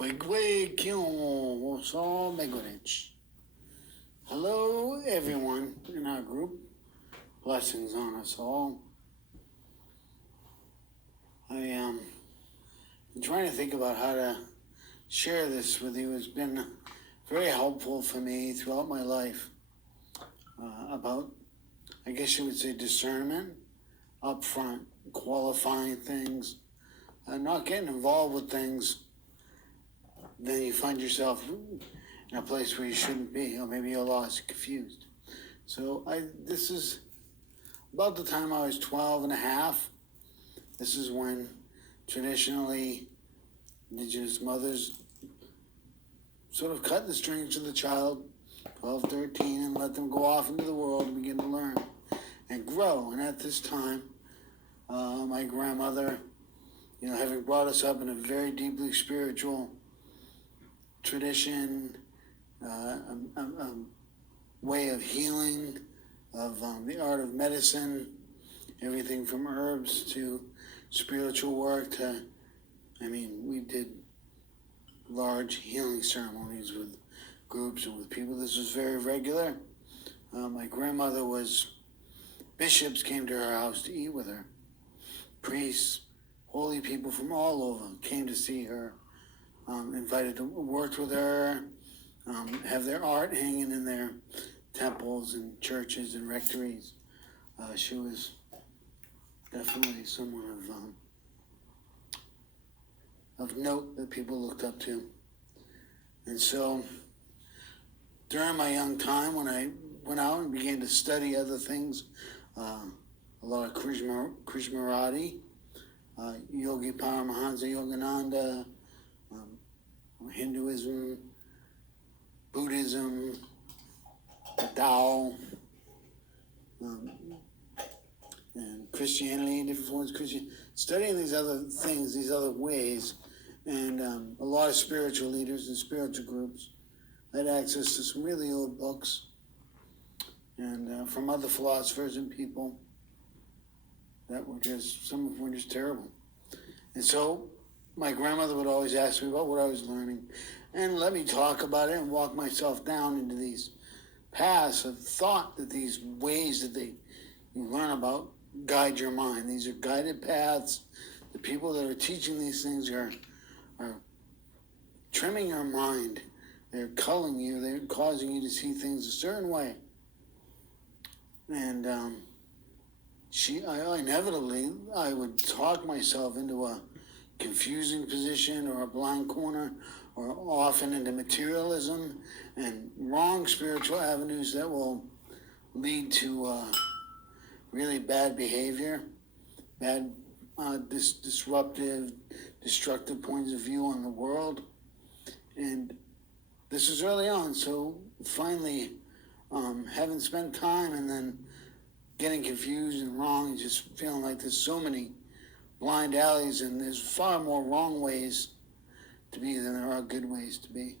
Hello, everyone in our group. Blessings on us all. I'm trying to think about how to share this with you. It's been very helpful for me throughout my life about, I guess you would say, discernment, upfront, qualifying things, not getting involved with things. Then you find yourself in a place where you shouldn't be, or maybe you're lost, confused. So this is about the time I was 12 and a half. This is when traditionally Indigenous mothers sort of cut the strings to the child, 12, 13, and let them go off into the world and begin to learn and grow. And at this time, my grandmother, having brought us up in a very deeply spiritual tradition, way of healing, of the art of medicine, everything from herbs to spiritual work to, we did large healing ceremonies with groups and with people. This was very regular. My grandmother bishops came to her house to eat with her. Priests, holy people from all over came to see her, invited to work with her, have their art hanging in their temples and churches and rectories. She was definitely someone of note that people looked up to. And so during my young time, when I went out and began to study other things, a lot of Krishnarati, Yogi Paramahansa Yogananda, Hinduism, Buddhism, Tao, and Christianity, different forms of Christianity, studying these other things, these other ways, and a lot of spiritual leaders and spiritual groups. I had access to some really old books and from other philosophers and people that were some of them were just terrible. And so my grandmother would always ask me about what I was learning and let me talk about it and walk myself down into these paths of thought, that these ways that you learn about guide your mind. These are guided paths. The people that are teaching these things are trimming your mind. They're culling you. They're causing you to see things a certain way. And I would talk myself into a confusing position or a blind corner, or often into materialism and wrong spiritual avenues that will lead to really bad behavior, bad disruptive, destructive points of view on the world. And this was early on, so finally having spent time and then getting confused and wrong, and just feeling like there's so many blind alleys and there's far more wrong ways to be than there are good ways to be.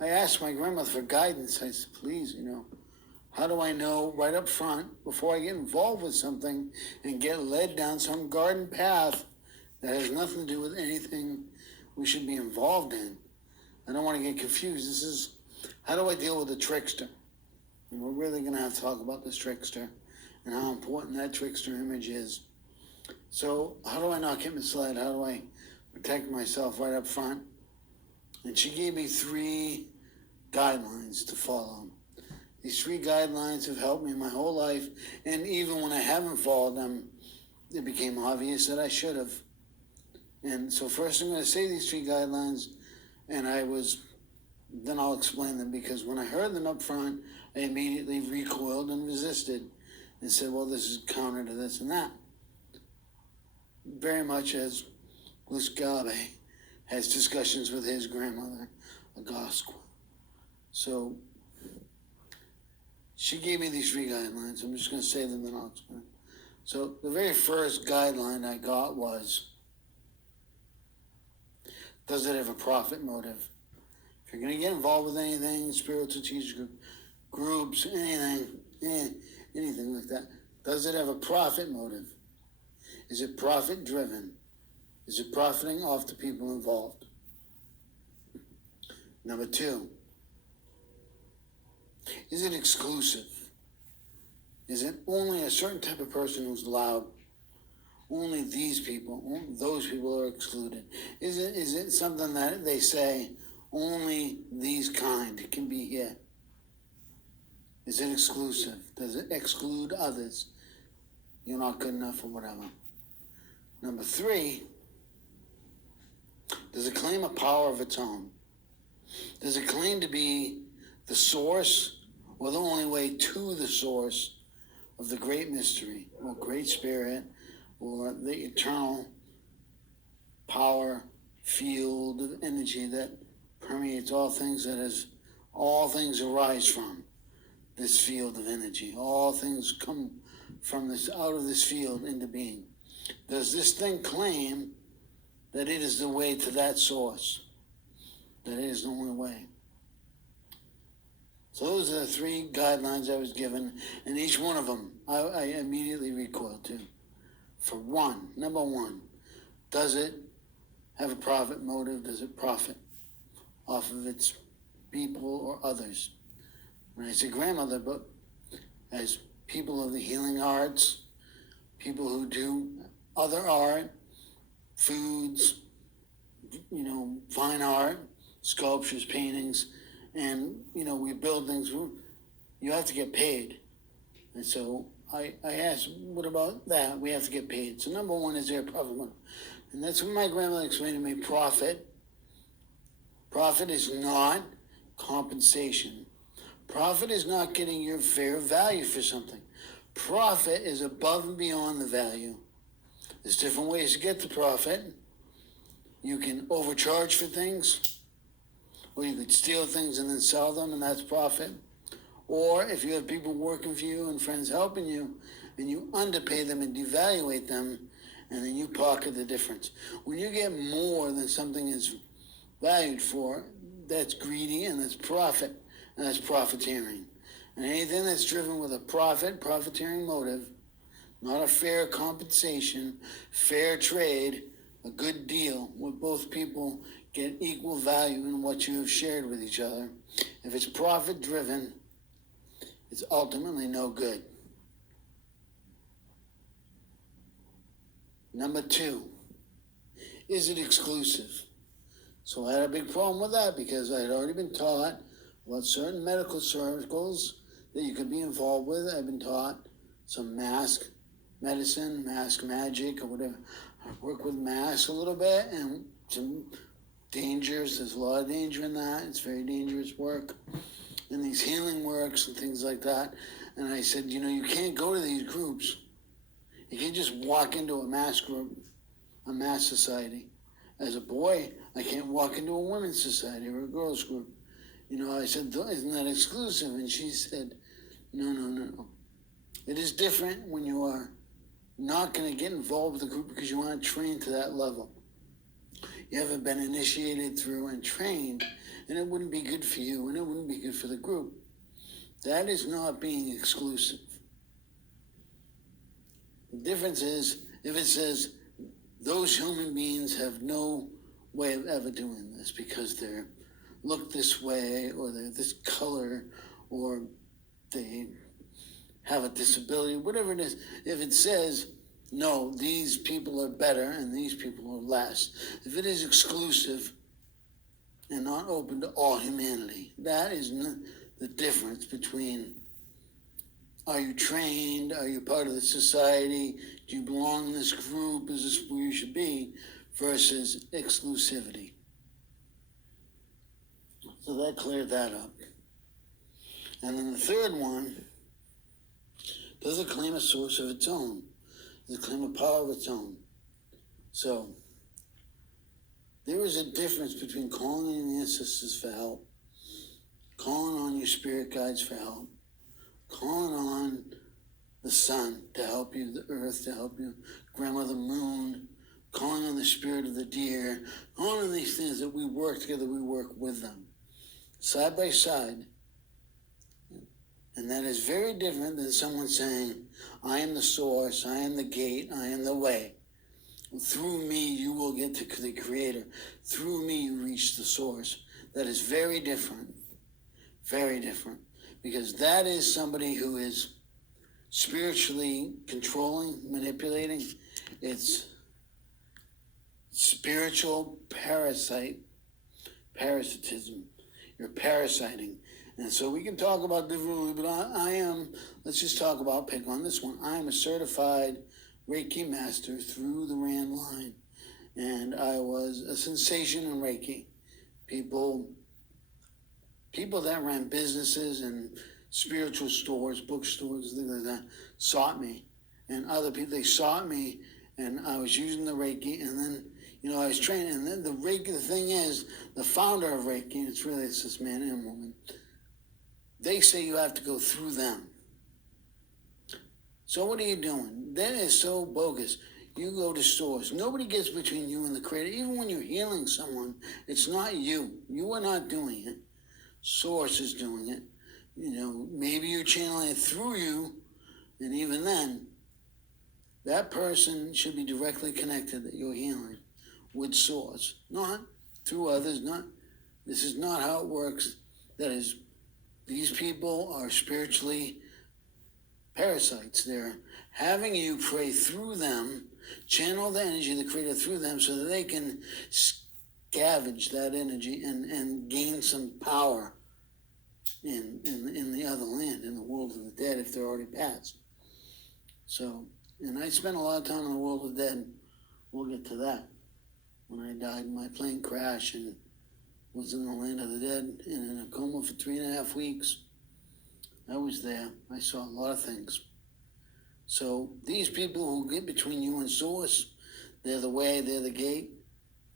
I asked my grandmother for guidance. I said, please, how do I know right up front before I get involved with something and get led down some garden path that has nothing to do with anything we should be involved in? I don't want to get confused. How do I deal with a trickster? And we're really going to have to talk about this trickster and how important that trickster image is. So how do I not get misled? How do I protect myself right up front? And she gave me 3 guidelines to follow. These 3 guidelines have helped me my whole life, and even when I haven't followed them, it became obvious that I should have. And so first I'm going to say these 3 guidelines, and then I'll explain them, because when I heard them up front, I immediately recoiled and resisted and said, well, this is counter to this and that. Very much as Gabe has discussions with his grandmother, Agasqua. So she gave me these 3 guidelines. I'm just going to say them, then I'll explain. So the very first guideline I got was, does it have a profit motive? If you're going to get involved with anything, spiritual teacher groups, anything like that, does it have a profit motive? Is it profit driven? Is it profiting off the people involved? Number two, is it exclusive? Is it only a certain type of person who's loud? Only these people, those people are excluded. Is it something that they say only these kind can be here? Is it exclusive? Does it exclude others? You're not good enough or whatever. Number three, does it claim a power of its own? Does it claim to be the source or the only way to the source of the great mystery or great spirit or the eternal power field of energy that permeates all things, that is, all things arise from this field of energy. All things come from this, out of this field into being. Does this thing claim that it is the way to that source? That it is the only way? So those are the three guidelines I was given, and each one of them I immediately recoiled to. For one, number one, does it have a profit motive? Does it profit off of its people or others? When I say grandmother, but as people of the healing arts, people who do other art, foods, fine art, sculptures, paintings, and, we build things, you have to get paid. And so I asked, what about that? We have to get paid. So number one, is there a profit motive? And that's what my grandmother explained to me. Profit is not compensation. Profit is not getting your fair value for something. Profit is above and beyond the value. There's different ways to get the profit. You can overcharge for things, or you could steal things and then sell them, and that's profit. Or if you have people working for you and friends helping you, and you underpay them and devaluate them, and then you pocket the difference. When you get more than something is valued for, that's greedy, and that's profit, and that's profiteering. And anything that's driven with a profiteering motive, not a fair compensation, fair trade, a good deal where both people get equal value in what you have shared with each other. If it's profit driven, it's ultimately no good. Number two, is it exclusive? So I had a big problem with that because I had already been taught about certain medical circles that you could be involved with. I've been taught some mask medicine, mask magic, or whatever. I work with masks a little bit and some dangers. There's a lot of danger in that. It's very dangerous work. And these healing works and things like that. And I said, you can't go to these groups. You can't just walk into a mass group, a mass society. As a boy, I can't walk into a women's society or a girls group. I said, isn't that exclusive? And she said, no. It is different when you are not going to get involved with the group because you aren't trained to that level. You haven't been initiated through and trained, and it wouldn't be good for you, and it wouldn't be good for the group. That is not being exclusive. The difference is if it says those human beings have no way of ever doing this because they're look this way, or they're this color, or they have a disability, whatever it is. If it says, no, these people are better and these people are less, if it is exclusive and not open to all humanity, that is the difference between, are you trained, are you part of the society, do you belong in this group, is this where you should be, versus exclusivity. So that cleared that up. And then the third one, does it claim a source of its own? Does it claim a power of its own? So, there is a difference between calling on the ancestors for help, calling on your spirit guides for help, calling on the sun to help you, the earth to help you, grandmother moon, calling on the spirit of the deer, calling on these things that we work together, we work with them, side by side. And that is very different than someone saying, I am the source, I am the gate, I am the way. Through me, you will get to the Creator. Through me, you reach the source. that is very different, because that is somebody who is spiritually controlling, manipulating. It's spiritual parasitism. You're parasiting. And so we can talk about differently, but let's just talk about, pick on this one. I am a certified Reiki master through the Rand line. And I was a sensation in Reiki. People that ran businesses and spiritual stores, bookstores, things like that, sought me. And other people, they sought me, and I was using the Reiki, and then, I was training. And then the Reiki, the thing is, the founder of Reiki, it's this man and woman, they say you have to go through them. So what are you doing? That is so bogus. You go to stores. Nobody gets between you and the creator. Even when you're healing someone, it's not you. You are not doing it. Source is doing it. Maybe you're channeling it through you, and even then, that person should be directly connected that you're healing with Source, not through others. This is not how it works. That is, these people are spiritually parasites. They're having you pray through them, channel the energy of the creator through them so that they can scavenge that energy and gain some power in the other land, in the world of the dead, if they're already passed. So, and I spent a lot of time in the world of the dead. We'll get to that. When I died in my plane crash and was in the land of the dead and in a coma for 3.5 weeks, I was there. I saw a lot of things. So these people who get between you and Source, they're the way, they're the gate.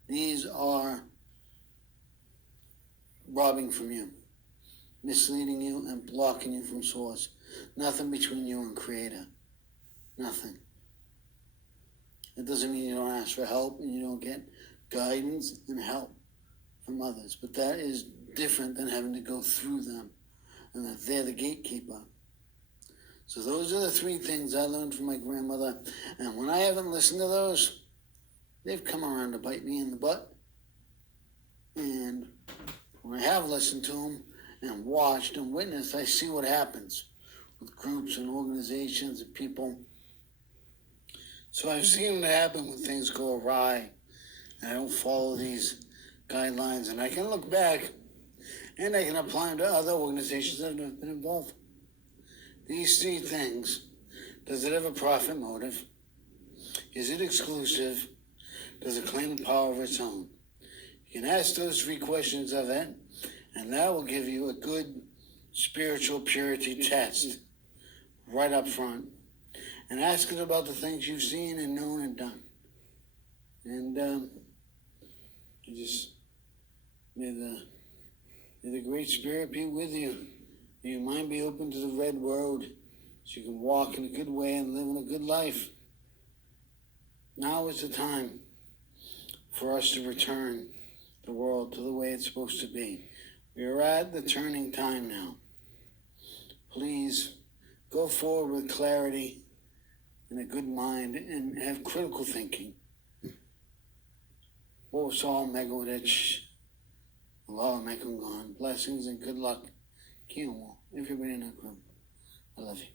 These are robbing from you, misleading you, and blocking you from Source. Nothing between you and Creator. Nothing. It doesn't mean you don't ask for help and you don't get guidance and help from others. But that is different than having to go through them, and that they're the gatekeeper. So those are the 3 things I learned from my grandmother. And when I haven't listened to those, they've come around to bite me in the butt. And when I have listened to them and watched and witnessed, I see what happens with groups and organizations and people. So I've seen it happen when things go awry and I don't follow these guidelines. And I can look back and I can apply them to other organizations that have been involved. These 3 things. Does it have a profit motive? Is it exclusive? Does it claim power of its own? You can ask those 3 questions of it, and that will give you a good spiritual purity test right up front. And ask it about the things you've seen and known and done. And may the Great Spirit be with you. May your mind be open to the red road so you can walk in a good way and live in a good life. Now is the time for us to return the world to the way it's supposed to be. We are at the turning time now. Please go forward with clarity and a good mind and have critical thinking. All Megalodich, Allah Mekungan, blessings and good luck. Everybody in that group. I love you.